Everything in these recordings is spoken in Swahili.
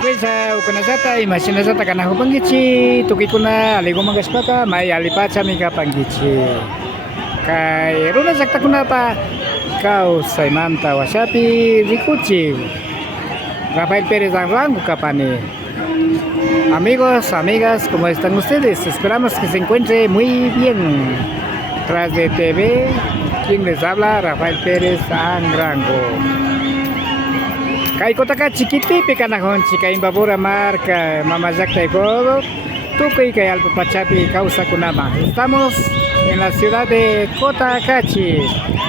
Pues ukunasata imashinasata kanahu pangichi tukikuna aligumangaspaka may alipacha miga pangichi kay Runa Llaktakunapak Kawsay manta washapi rikuchi Rafael Pérez rango kapani. Amigos, amigas, ¿cómo están ustedes? Esperamos que se encuentre muy bien. Tras de TV, quien les habla, Rafael Pérez Rango. Kay Cotacachi kitipi kanahon chika Imbabura marca Mamayacta Tukuy kay Alpapachapi Kawsakunamak. Estamos en la ciudad de Cotacachi,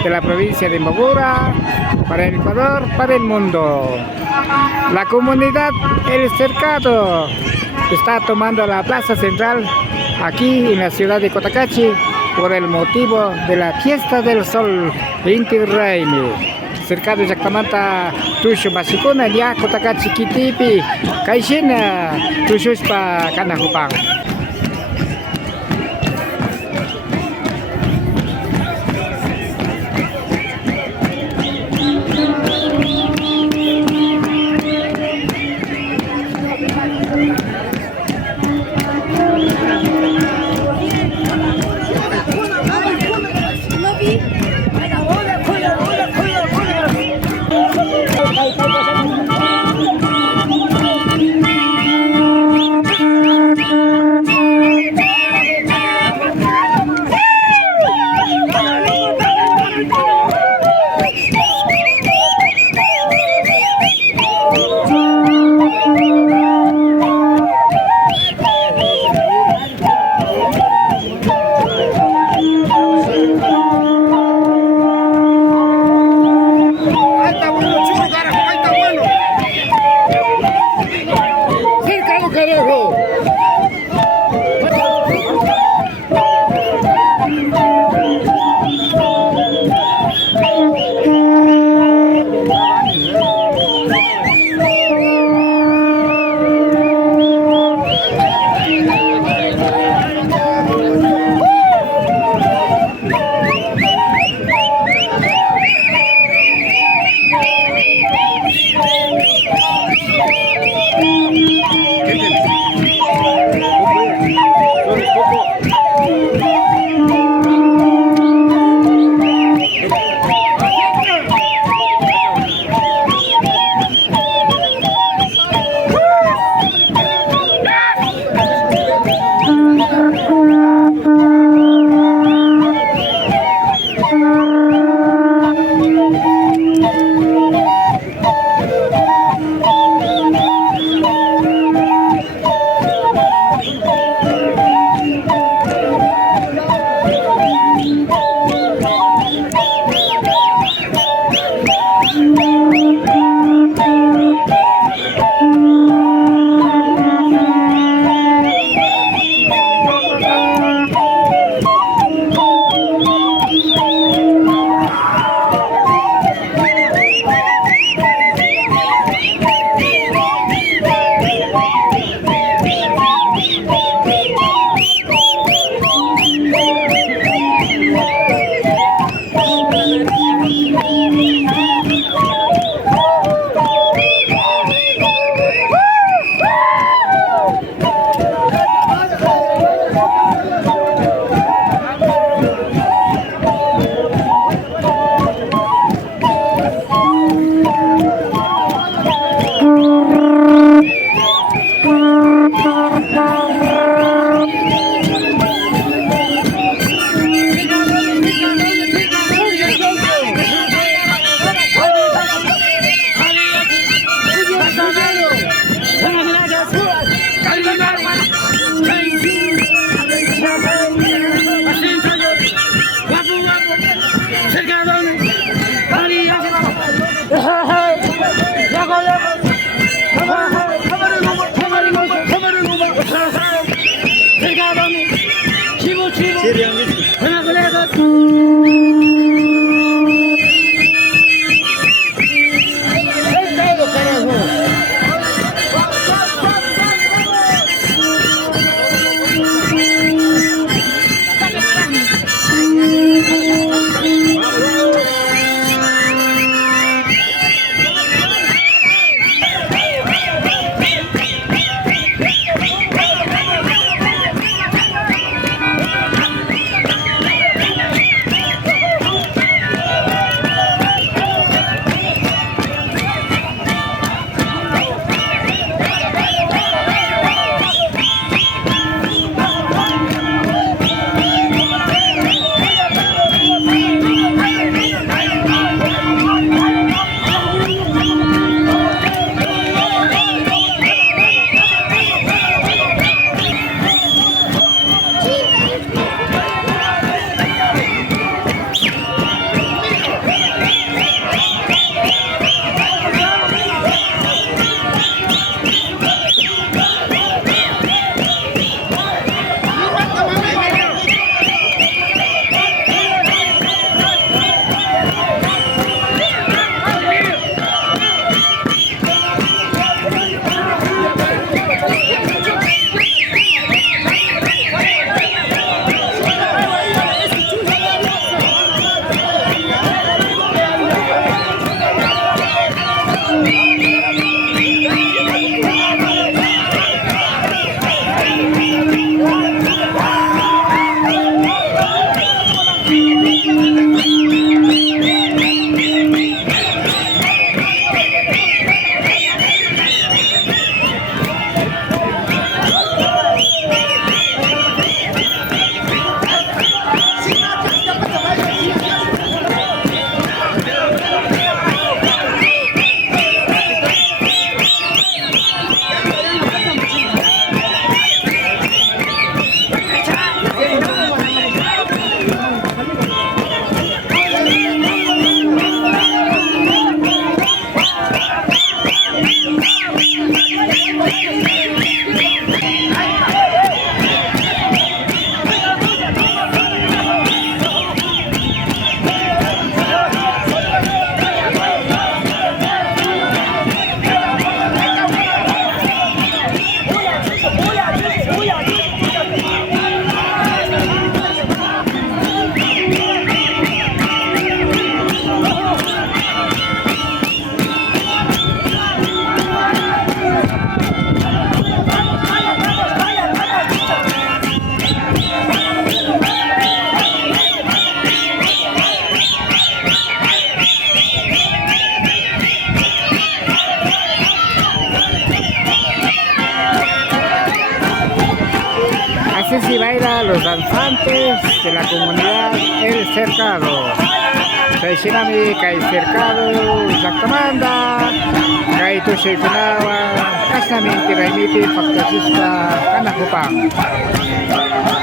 de la provincia de Imbabura, para el Ecuador, para el mundo. La comunidad El Cercado está tomando la plaza central aquí en la ciudad de Cotacachi por el motivo de la fiesta del Sol Inti Raymi. Cercado Llaktamanta tushu basikuna ya Cotacachi kitipi kaishina tushuspa kanahupang. Así se baila los danzantes de la comunidad El Cercado. Taishinami kai Cercado, Llaktamanda, kai Llaktakunaàk Kawsay, Sol Inti Raymi, Faktasista, Kanakupang.